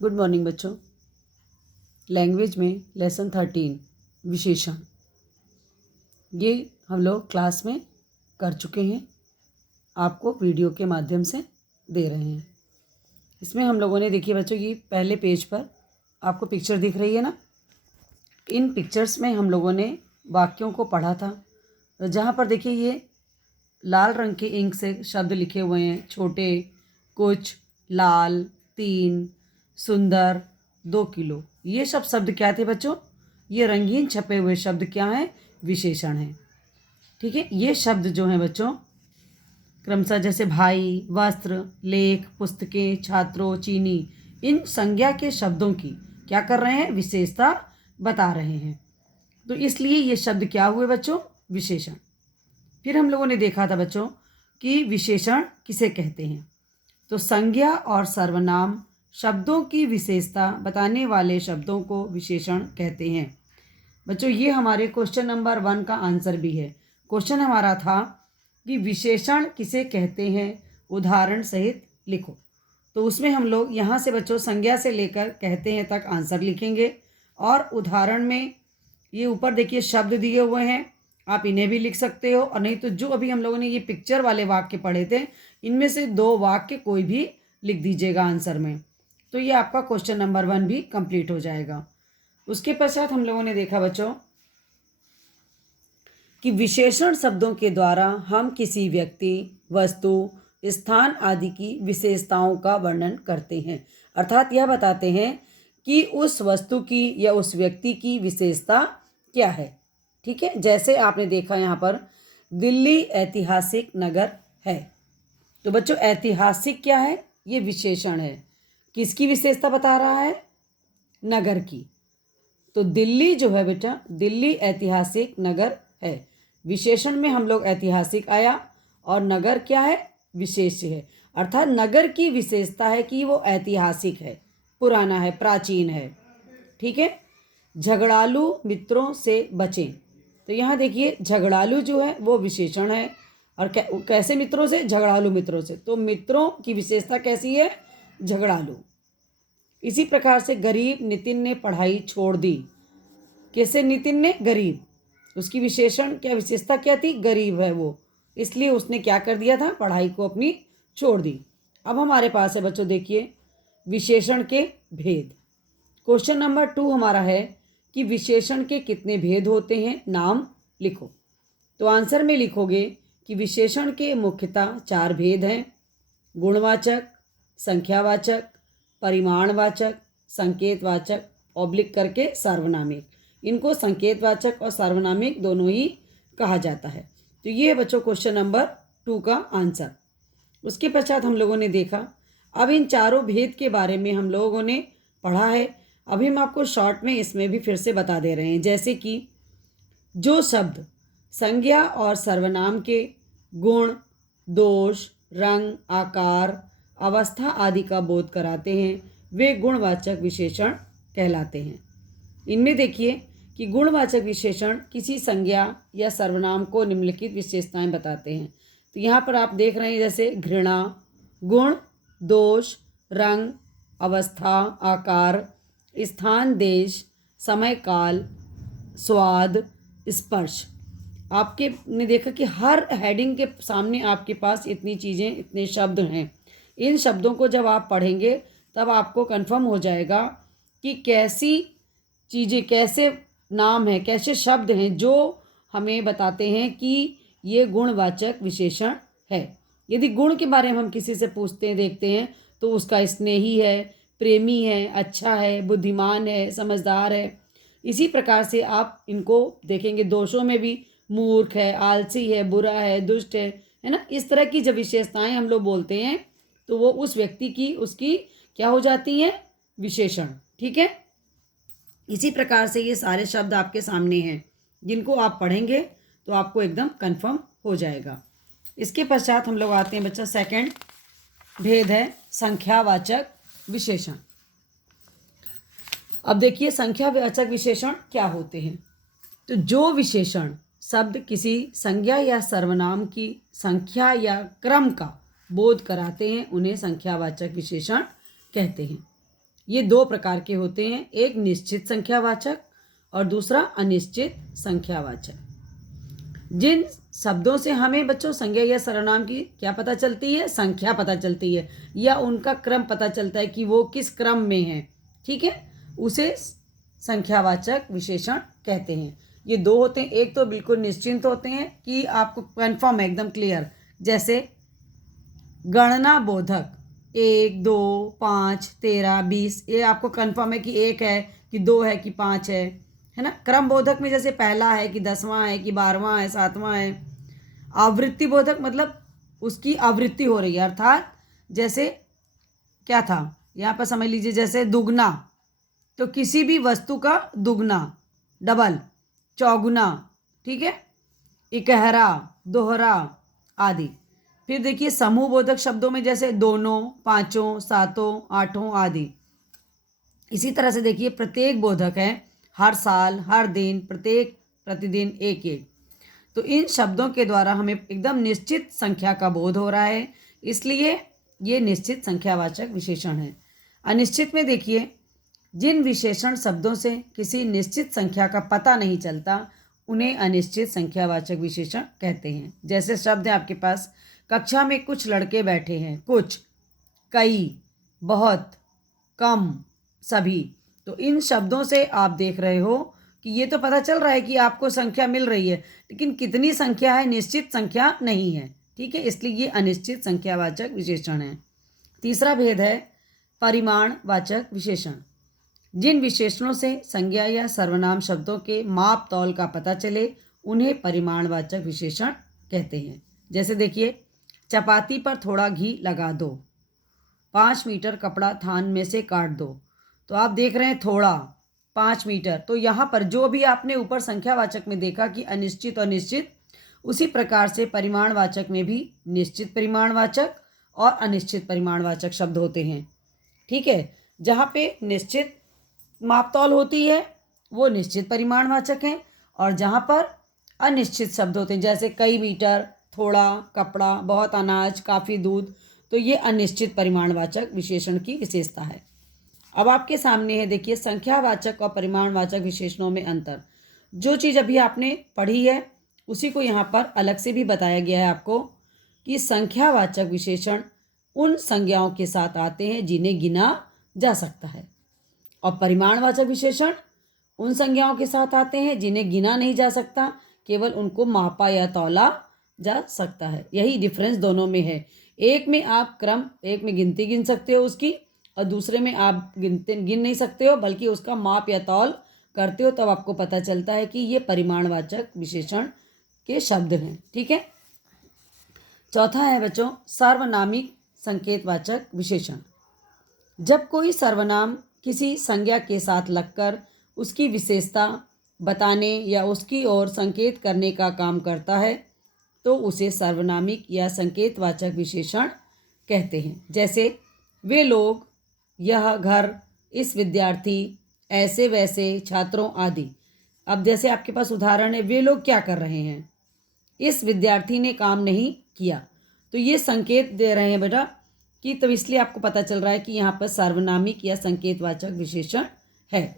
Good morning बच्चों। Language में lesson 13 विशेषण, ये हम लोग क्लास में कर चुके हैं, आपको वीडियो के माध्यम से दे रहे हैं। इसमें हम लोगों ने देखिए बच्चों, ये पहले पेज पर आपको पिक्चर दिख रही है ना, इन पिक्चर्स में हम लोगों ने वाक्यों को पढ़ा था। जहाँ पर देखिए ये लाल रंग के इंक से शब्द लिखे हुए हैं, छोटे, कुछ, लाल, 3, सुंदर, 2 किलो। ये सब शब्द क्या थे बच्चों? ये रंगीन छपे हुए शब्द क्या हैं? विशेषण हैं। ठीक है, ये शब्द जो हैं बच्चों क्रमशः जैसे भाई, वस्त्र, लेख, पुस्तकें, छात्रों, चीनी, इन संज्ञा के शब्दों की क्या कर रहे हैं? विशेषता बता रहे हैं। तो इसलिए ये शब्द क्या हुए बच्चों? विशेषण। फिर हम लोगों ने देखा था बच्चों कि विशेषण किसे कहते हैं। तो संज्ञा और सर्वनाम शब्दों की विशेषता बताने वाले शब्दों को विशेषण कहते हैं। बच्चों ये हमारे क्वेश्चन नंबर 1 का आंसर भी है। क्वेश्चन हमारा था कि विशेषण किसे कहते हैं, उदाहरण सहित लिखो। तो उसमें हम लोग यहाँ से बच्चों संज्ञा से लेकर कहते हैं तक आंसर लिखेंगे, और उदाहरण में ये ऊपर देखिए शब्द दिए हुए हैं, आप इन्हें भी लिख सकते हो, और नहीं तो जो अभी हम लोगों ने ये पिक्चर वाले वाक्य पढ़े थे, इनमें से 2 वाक्य कोई भी लिख दीजिएगा आंसर में। तो ये आपका क्वेश्चन नंबर 1 भी कंप्लीट हो जाएगा। उसके पश्चात हम लोगों ने देखा बच्चों कि विशेषण शब्दों के द्वारा हम किसी व्यक्ति, वस्तु, स्थान आदि की विशेषताओं का वर्णन करते हैं। अर्थात यह बताते हैं कि उस वस्तु की या उस व्यक्ति की विशेषता क्या है। ठीक है, जैसे आपने देखा यहाँ पर दिल्ली ऐतिहासिक नगर है। तो बच्चों ऐतिहासिक क्या है? ये विशेषण है। किसकी विशेषता बता रहा है? नगर की। तो दिल्ली जो है बेटा, दिल्ली ऐतिहासिक नगर है। विशेषण में हम लोग ऐतिहासिक आया, और नगर क्या है? विशेष्य है। अर्थात नगर की विशेषता है कि वो ऐतिहासिक है, पुराना है, प्राचीन है। ठीक है, झगड़ालू मित्रों से बचें। तो यहाँ देखिए झगड़ालू जो है वो विशेषण है, और कैसे मित्रों से? झगड़ालू मित्रों से। तो मित्रों की विशेषता कैसी है? झगड़ालू। इसी प्रकार से गरीब नितिन ने पढ़ाई छोड़ दी। कैसे नितिन ने? गरीब। उसकी विशेषण क्या, विशेषता क्या थी? गरीब है वो, इसलिए उसने क्या कर दिया था? पढ़ाई को अपनी छोड़ दी। अब हमारे पास है बच्चों देखिए विशेषण के भेद। क्वेश्चन नंबर 2 हमारा है कि विशेषण के कितने भेद होते हैं, नाम लिखो। तो आंसर में लिखोगे कि विशेषण के मुख्यतः 4 भेद हैं: गुणवाचक, संख्यावाचक, परिमाणवाचक, संकेतवाचक, ऑब्लिक करके सार्वनामिक। इनको संकेतवाचक और सार्वनामिक दोनों ही कहा जाता है। तो ये है बच्चों क्वेश्चन नंबर 2 का आंसर। उसके पश्चात हम लोगों ने देखा, अब इन चारों भेद के बारे में हम लोगों ने पढ़ा है। अभी हम आपको शॉर्ट में इसमें भी फिर से बता दे रहे हैं। जैसे कि जो शब्द संज्ञा और सर्वनाम के गुण, दोष, रंग, आकार, अवस्था आदि का बोध कराते हैं, वे गुणवाचक विशेषण कहलाते हैं। इनमें देखिए कि गुणवाचक विशेषण किसी संज्ञा या सर्वनाम को निम्नलिखित विशेषताएं बताते हैं। तो यहाँ पर आप देख रहे हैं जैसे घृणा गुण, दोष, रंग, अवस्था, आकार, स्थान, देश, समय, काल, स्वाद, स्पर्श। आपके ने देखा कि हर हेडिंग के सामने आपके पास इतनी चीज़ें, इतने शब्द हैं। इन शब्दों को जब आप पढ़ेंगे तब आपको कंफर्म हो जाएगा कि कैसी चीज़ें, कैसे नाम हैं, कैसे शब्द हैं जो हमें बताते हैं कि ये गुणवाचक विशेषण है। यदि गुण के बारे में हम किसी से पूछते हैं, देखते हैं, तो उसका स्नेही है, प्रेमी है, अच्छा है, बुद्धिमान है, समझदार है। इसी प्रकार से आप इनको देखेंगे दोषों में भी मूर्ख है, आलसी है, बुरा है, दुष्ट है ना। इस तरह की जब विशेषताएं हम लोग बोलते हैं तो वो उस व्यक्ति की, उसकी क्या हो जाती हैं? विशेषण। ठीक है, इसी प्रकार से ये सारे शब्द आपके सामने हैं, जिनको आप पढ़ेंगे तो आपको एकदम कंफर्म हो जाएगा। इसके पश्चात हम लोग आते हैं बच्चा, सेकंड भेद है संख्यावाचक विशेषण। अब देखिए संख्यावाचक विशेषण क्या होते हैं। तो जो विशेषण शब्द किसी संज्ञा या सर्वनाम की संख्या या क्रम का बोध कराते हैं, उन्हें संख्यावाचक विशेषण कहते हैं। ये दो प्रकार के होते हैं, एक निश्चित संख्यावाचक और दूसरा अनिश्चित संख्यावाचक। जिन शब्दों से हमें बच्चों संज्ञा या सर्वनाम की क्या पता चलती है, संख्या पता चलती है या उनका क्रम पता चलता है कि वो किस क्रम में है, ठीक है, उसे संख्यावाचक विशेषण कहते हैं। ये दो होते हैं, एक तो बिल्कुल निश्चिंत होते हैं कि आपको कन्फर्म है, एकदम क्लियर, जैसे गणना बोधक 1, 2, 5, 13, 20, ये आपको कन्फर्म है कि 1 है कि 2 है कि 5 है ना। क्रम बोधक में जैसे पहला है कि 10वां है कि 12वां है, 7वां है। आवृत्ति बोधक मतलब उसकी आवृत्ति हो रही है, अर्थात जैसे क्या था यहाँ पर समझ लीजिए, जैसे दुगना तो किसी भी वस्तु का दुगना, डबल, चौगुना, ठीक है, इकहरा, दोहरा आदि। फिर देखिए समूह बोधक शब्दों में जैसे दोनों, पांचों, सातों, आठों आदि। इसी तरह से देखिए प्रत्येक बोधक है, हर साल, हर दिन, प्रत्येक, प्रतिदिन, एक एक। तो इन शब्दों के द्वारा हमें एकदम निश्चित संख्या का बोध हो रहा है, इसलिए ये निश्चित संख्यावाचक विशेषण है। अनिश्चित में देखिए जिन विशेषण शब्दों से किसी निश्चित संख्या का पता नहीं चलता उन्हें अनिश्चित संख्यावाचक विशेषण कहते हैं। जैसे शब्द है आपके पास, कक्षा में कुछ लड़के बैठे हैं, कुछ, कई, बहुत, कम, सभी। तो इन शब्दों से आप देख रहे हो कि ये तो पता चल रहा है कि आपको संख्या मिल रही है, लेकिन कितनी संख्या है, निश्चित संख्या नहीं है, ठीक है, इसलिए ये अनिश्चित संख्यावाचक विशेषण है। तीसरा भेद है परिमाणवाचक विशेषण। जिन विशेषणों से संज्ञा या सर्वनाम शब्दों के माप तौल का पता चले उन्हें परिमाणवाचक विशेषण कहते हैं। जैसे देखिए चपाती पर थोड़ा घी लगा दो, 5 मीटर कपड़ा थान में से काट दो। तो आप देख रहे हैं थोड़ा, 5 मीटर, तो यहाँ पर जो भी आपने ऊपर संख्यावाचक में देखा कि अनिश्चित और निश्चित, उसी प्रकार से परिमाणवाचक में भी निश्चित परिमाणवाचक और अनिश्चित परिमाणवाचक शब्द होते हैं, ठीक है। जहाँ पे निश्चित मापतौल होती है वो निश्चित परिमाणवाचक हैं, और जहाँ पर अनिश्चित शब्द होते हैं जैसे कई मीटर, थोड़ा कपड़ा, बहुत अनाज, काफ़ी दूध, तो ये अनिश्चित परिमाणवाचक विशेषण की विशेषता है। अब आपके सामने है देखिए संख्यावाचक और परिमाणवाचक विशेषणों में अंतर। जो चीज़ अभी आपने पढ़ी है उसी को यहाँ पर अलग से भी बताया गया है आपको कि संख्यावाचक विशेषण उन संज्ञाओं के साथ आते हैं जिन्हें गिना जा सकता है, और परिमाणवाचक विशेषण उन संज्ञाओं के साथ आते हैं जिन्हें गिना नहीं जा सकता, केवल उनको मापा या तौला जा सकता है। यही डिफरेंस दोनों में है। एक में आप क्रम, एक में गिनती गिन सकते हो उसकी, और दूसरे में आप गिन नहीं सकते हो बल्कि उसका माप या तौल करते हो, तब आपको पता चलता है कि ये परिमाणवाचक विशेषण के शब्द हैं, ठीक है। चौथा है बच्चों सार्वनामिक संकेतवाचक विशेषण। जब कोई सर्वनाम किसी संज्ञा के साथ लगकर उसकी विशेषता बताने या उसकी ओर संकेत करने का काम करता है तो उसे सार्वनामिक या संकेतवाचक विशेषण कहते हैं। जैसे वे लोग, यह घर, इस विद्यार्थी, ऐसे वैसे छात्रों आदि। अब जैसे आपके पास उदाहरण है, वे लोग क्या कर रहे हैं, इस विद्यार्थी ने काम नहीं किया, तो ये संकेत दे रहे हैं बेटा कि, तो इसलिए आपको पता चल रहा है कि यहाँ पर सार्वनामिक या संकेतवाचक विशेषण है।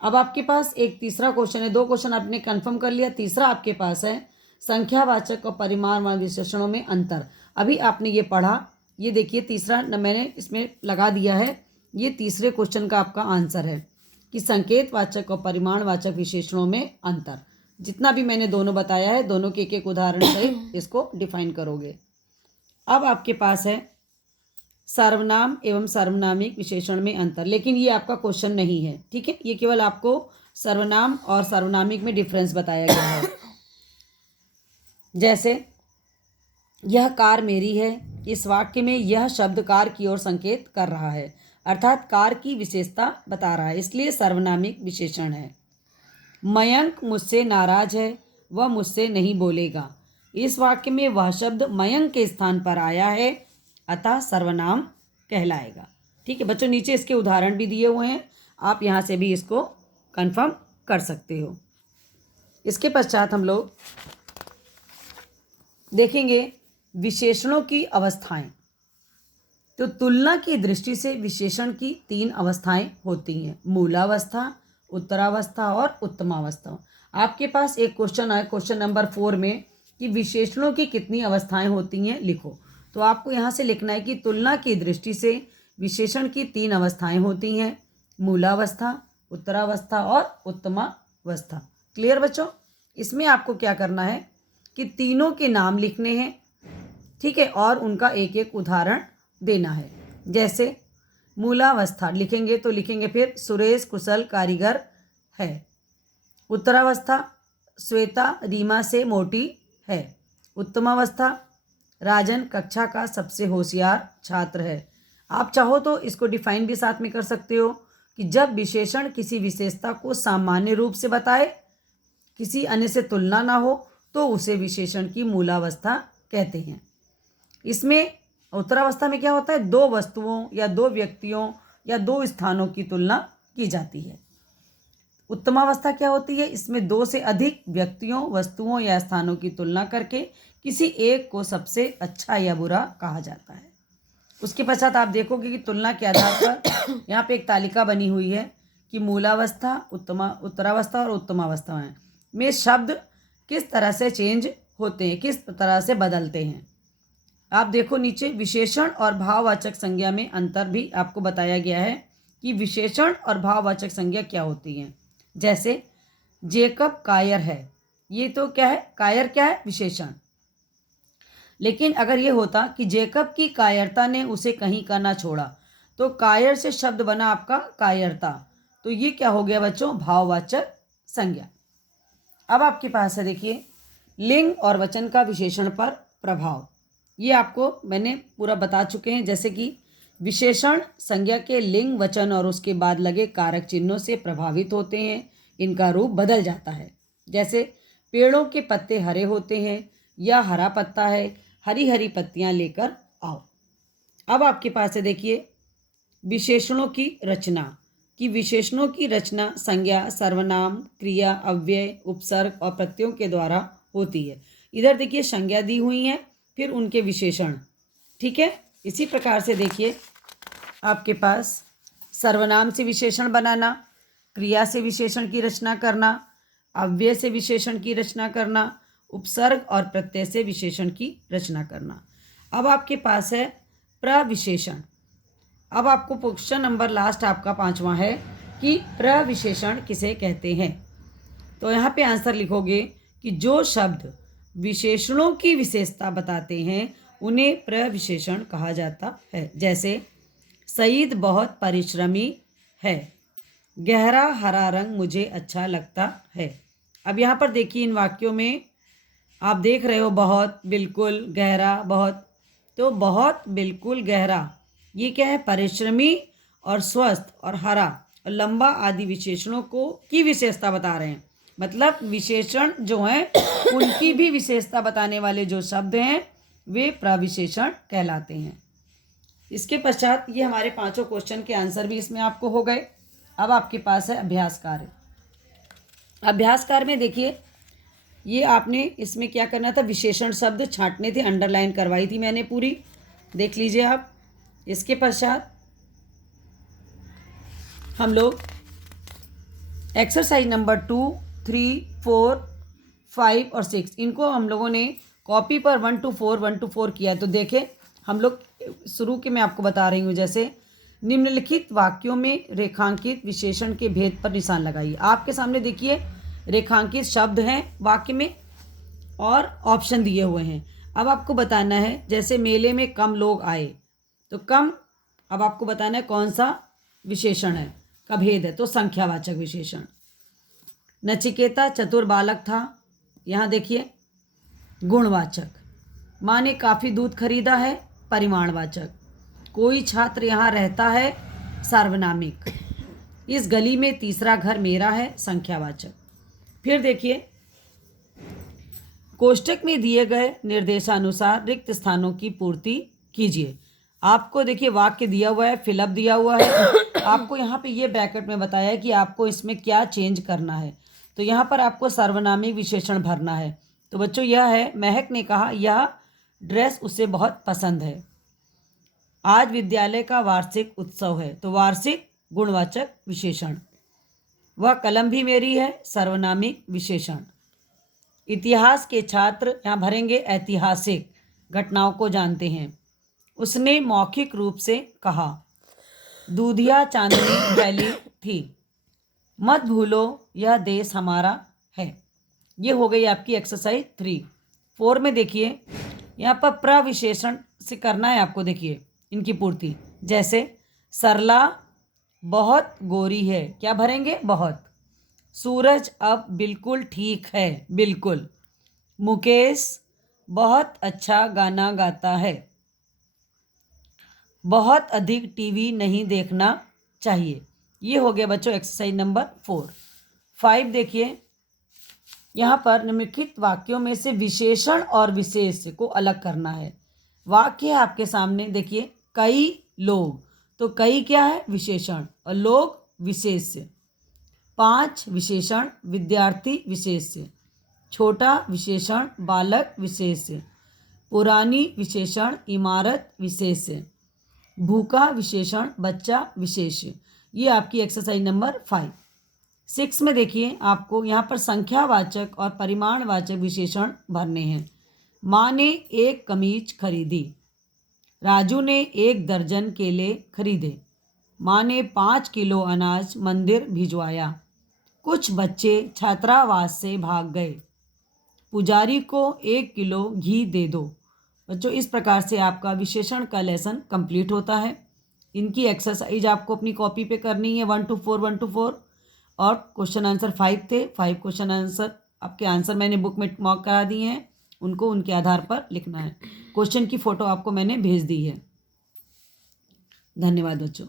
अब आपके पास एक तीसरा क्वेश्चन है, 2 क्वेश्चन आपने कंफर्म कर लिया, तीसरा आपके पास है संख्यावाचक और परिमाणवाचक विशेषणों में अंतर। अभी आपने ये पढ़ा, ये देखिए तीसरा मैंने इसमें लगा दिया है, ये तीसरे क्वेश्चन का आपका आंसर है कि संकेतवाचक और परिमाणवाचक विशेषणों में अंतर। जितना भी मैंने दोनों बताया है, दोनों के एक उदाहरण सहित इसको डिफाइन करोगे। अब आपके पास है सर्वनाम एवं सर्वनामिक विशेषण में अंतर, लेकिन ये आपका क्वेश्चन नहीं है, ठीक है, ये केवल आपको सर्वनाम और सर्वनामिक में डिफरेंस बताया गया है। जैसे यह कार मेरी है, इस वाक्य में यह शब्द कार की ओर संकेत कर रहा है, अर्थात कार की विशेषता बता रहा है, इसलिए सर्वनामिक विशेषण है। मयंक मुझसे नाराज है, वह मुझसे नहीं बोलेगा, इस वाक्य में वह शब्द मयंक के स्थान पर आया है, अतः सर्वनाम कहलाएगा, ठीक है बच्चों। नीचे इसके उदाहरण भी दिए हुए हैं, आप यहाँ से भी इसको कंफर्म कर सकते हो। इसके पश्चात हम लोग देखेंगे विशेषणों की अवस्थाएं। तो तुलना की दृष्टि से विशेषण की 3 अवस्थाएं होती हैं, मूलावस्था, उत्तरावस्था और उत्तमावस्था। आपके पास एक क्वेश्चन है क्वेश्चन नंबर 4 में कि विशेषणों की कितनी अवस्थाएं होती हैं, लिखो। तो आपको यहाँ से लिखना है कि तुलना की दृष्टि से विशेषण की 3 अवस्थाएं होती हैं, मूलावस्था, उत्तरावस्था और उत्तमावस्था। क्लियर बच्चों? इसमें आपको क्या करना है कि तीनों के नाम लिखने हैं, ठीक है, और उनका एक एक उदाहरण देना है। जैसे मूलावस्था लिखेंगे तो लिखेंगे फिर सुरेश कुशल कारीगर है। उत्तरावस्था श्वेता रीमा से मोटी है। उत्तमावस्था राजन कक्षा का सबसे होशियार छात्र है। आप चाहो तो इसको डिफाइन भी साथ में कर सकते हो कि जब विशेषण किसी विशेषता को सामान्य रूप से बताए, किसी अन्य से तुलना ना हो, तो उसे विशेषण की मूलावस्था कहते हैं। इसमें उत्तरावस्था में क्या होता है, 2 वस्तुओं या 2 व्यक्तियों या 2 स्थानों की तुलना की जाती है। उत्तमावस्था क्या होती है, इसमें 2 से अधिक व्यक्तियों, वस्तुओं या स्थानों की तुलना करके किसी एक को सबसे अच्छा या बुरा कहा जाता है। उसके पश्चात आप देखोगे कि तुलना के आधार पर यहाँ पे एक तालिका बनी हुई है कि मूलावस्था, उत्तरावस्था और उत्तमावस्था में शब्द किस तरह से चेंज होते हैं, किस तरह से बदलते हैं। आप देखो नीचे विशेषण और भाववाचक संज्ञा में अंतर भी आपको बताया गया है कि विशेषण और भाववाचक संज्ञा क्या होती हैं। जैसे जेकब कायर है, ये तो क्या है, कायर क्या है, विशेषण। लेकिन अगर ये होता कि जेकब की कायरता ने उसे कहीं का ना छोड़ा, तो कायर से शब्द बना आपका कायरता, तो ये क्या हो गया बच्चों, भाववाचक संज्ञा। अब आपके पास है देखिए लिंग और वचन का विशेषण पर प्रभाव। ये आपको मैंने पूरा बता चुके हैं। जैसे कि विशेषण संज्ञा के लिंग, वचन और उसके बाद लगे कारक चिन्हों से प्रभावित होते हैं, इनका रूप बदल जाता है। जैसे पेड़ों के पत्ते हरे होते हैं या हरा पत्ता है, हरी हरी पत्तियां लेकर आओ। अब आपके पास है देखिए विशेषणों की रचना, कि विशेषणों की रचना संज्ञा, सर्वनाम, क्रिया, अव्यय, उपसर्ग और प्रत्ययों के द्वारा होती है। इधर देखिए संज्ञा दी हुई है, फिर उनके विशेषण, ठीक है। इसी प्रकार से देखिए आपके पास सर्वनाम से विशेषण बनाना, क्रिया से विशेषण की रचना करना, अव्यय से विशेषण की रचना करना, उपसर्ग और प्रत्यय से विशेषण की रचना करना। अब आपके पास है प्रविशेषण। अब आपको क्वेश्चन नंबर लास्ट आपका 5वां है कि प्रविशेषण किसे कहते हैं। तो यहाँ पे आंसर लिखोगे कि जो शब्द विशेषणों की विशेषता बताते हैं उन्हें प्रविशेषण कहा जाता है। जैसे सईद बहुत परिश्रमी है, गहरा हरा रंग मुझे अच्छा लगता है। अब यहाँ पर देखिए इन वाक्यों में आप देख रहे हो बहुत, बिल्कुल, गहरा, बहुत। तो बहुत, बिल्कुल, गहरा, ये क्या है, परिश्रमी और स्वस्थ और हरा और लंबा आदि विशेषणों को की विशेषता बता रहे हैं। मतलब विशेषण जो हैं उनकी भी विशेषता बताने वाले जो शब्द हैं वे प्रविशेषण कहलाते हैं। इसके पश्चात ये हमारे 5 क्वेश्चन के आंसर भी इसमें आपको हो गए। अब आपके पास है अभ्यास कार्य। अभ्यास कार्य में देखिए ये आपने इसमें क्या करना था, विशेषण शब्द छांटने थे, अंडरलाइन करवाई थी मैंने पूरी, देख लीजिए आप। इसके पश्चात हम लोग एक्सरसाइज नंबर 2, 3, 4, 5 और 6 इनको हम लोगों ने कॉपी पर 1 to 4 किया। तो देखें हम लोग शुरू के मैं आपको बता रही हूँ। जैसे निम्नलिखित वाक्यों में रेखांकित विशेषण के भेद पर निशान लगाइए। आपके सामने देखिए रेखांकित शब्द हैं वाक्य में और ऑप्शन दिए हुए हैं। अब आपको बताना है, जैसे मेले में कम लोग आए, तो कम, अब आपको बताना है कौन सा विशेषण है, का भेद है, तो संख्यावाचक विशेषण। नचिकेता चतुर बालक था, यहाँ देखिए गुणवाचक। माँ ने काफ़ी दूध खरीदा है, परिमाणवाचक। कोई छात्र यहाँ रहता है, सार्वनामिक। इस गली में तीसरा घर मेरा है, संख्यावाचक। फिर देखिए कोष्टक में दिए गए निर्देशानुसार रिक्त स्थानों की पूर्ति कीजिए। आपको देखिए वाक्य दिया हुआ है, फिलअप दिया हुआ है। आपको यहाँ पे ये ब्रैकेट में बताया है कि आपको इसमें क्या चेंज करना है। तो यहाँ पर आपको सर्वनामिक विशेषण भरना है। तो बच्चों यह है, महक ने कहा यह ड्रेस उसे बहुत पसंद है। आज विद्यालय का वार्षिक उत्सव है, तो वार्षिक गुणवाचक विशेषण। वह कलम भी मेरी है, सर्वनामिक विशेषण। इतिहास के छात्र यहाँ भरेंगे ऐतिहासिक घटनाओं को जानते हैं। उसने मौखिक रूप से कहा, दूधिया चांदनी फैली थी, मत भूलो यह देश हमारा है। ये हो गई आपकी एक्सरसाइज 3। 4 में देखिए, यहाँ पर प्रविशेषण से करना है आपको। देखिए इनकी पूर्ति, जैसे सरला बहुत गोरी है, क्या भरेंगे? बहुत। सूरज अब बिल्कुल ठीक है, बिल्कुल। मुकेश बहुत अच्छा गाना गाता है, बहुत अधिक टीवी नहीं देखना चाहिए। ये हो गया बच्चों एक्सरसाइज नंबर 4। 5 देखिए, यहाँ पर निम्नलिखित वाक्यों में से विशेषण और विशेष्य को अलग करना है। वाक्य है आपके सामने, देखिए, कई लोग, तो कई क्या है? विशेषण, और लोग विशेष्य। 5 विशेषण, विद्यार्थी विशेष्य, छोटा विशेषण, बालक विशेष्य, पुरानी विशेषण, इमारत विशेष्य, भूखा विशेषण, बच्चा विशेष्य। ये आपकी एक्सरसाइज नंबर 5। 6 में देखिए, आपको यहाँ पर संख्यावाचक और परिमाणवाचक विशेषण भरने हैं। माँ ने एक कमीज खरीदी, राजू ने 1 दर्जन केले खरीदे, माँ ने 5 किलो अनाज मंदिर भिजवाया, कुछ बच्चे छात्रावास से भाग गए, पुजारी को 1 किलो घी दे दो। बच्चों इस प्रकार से आपका विशेषण का लेसन कंप्लीट होता है। इनकी एक्सरसाइज आपको अपनी कॉपी पे करनी है 1 to 4, 1 to 4, और क्वेश्चन आंसर 5 थे। 5 क्वेश्चन आंसर आपके आंसर मैंने बुक में मार्क करा दिए हैं, उनको उनके आधार पर लिखना है। क्वेश्चन की फ़ोटो आपको मैंने भेज दी है। धन्यवाद बच्चों।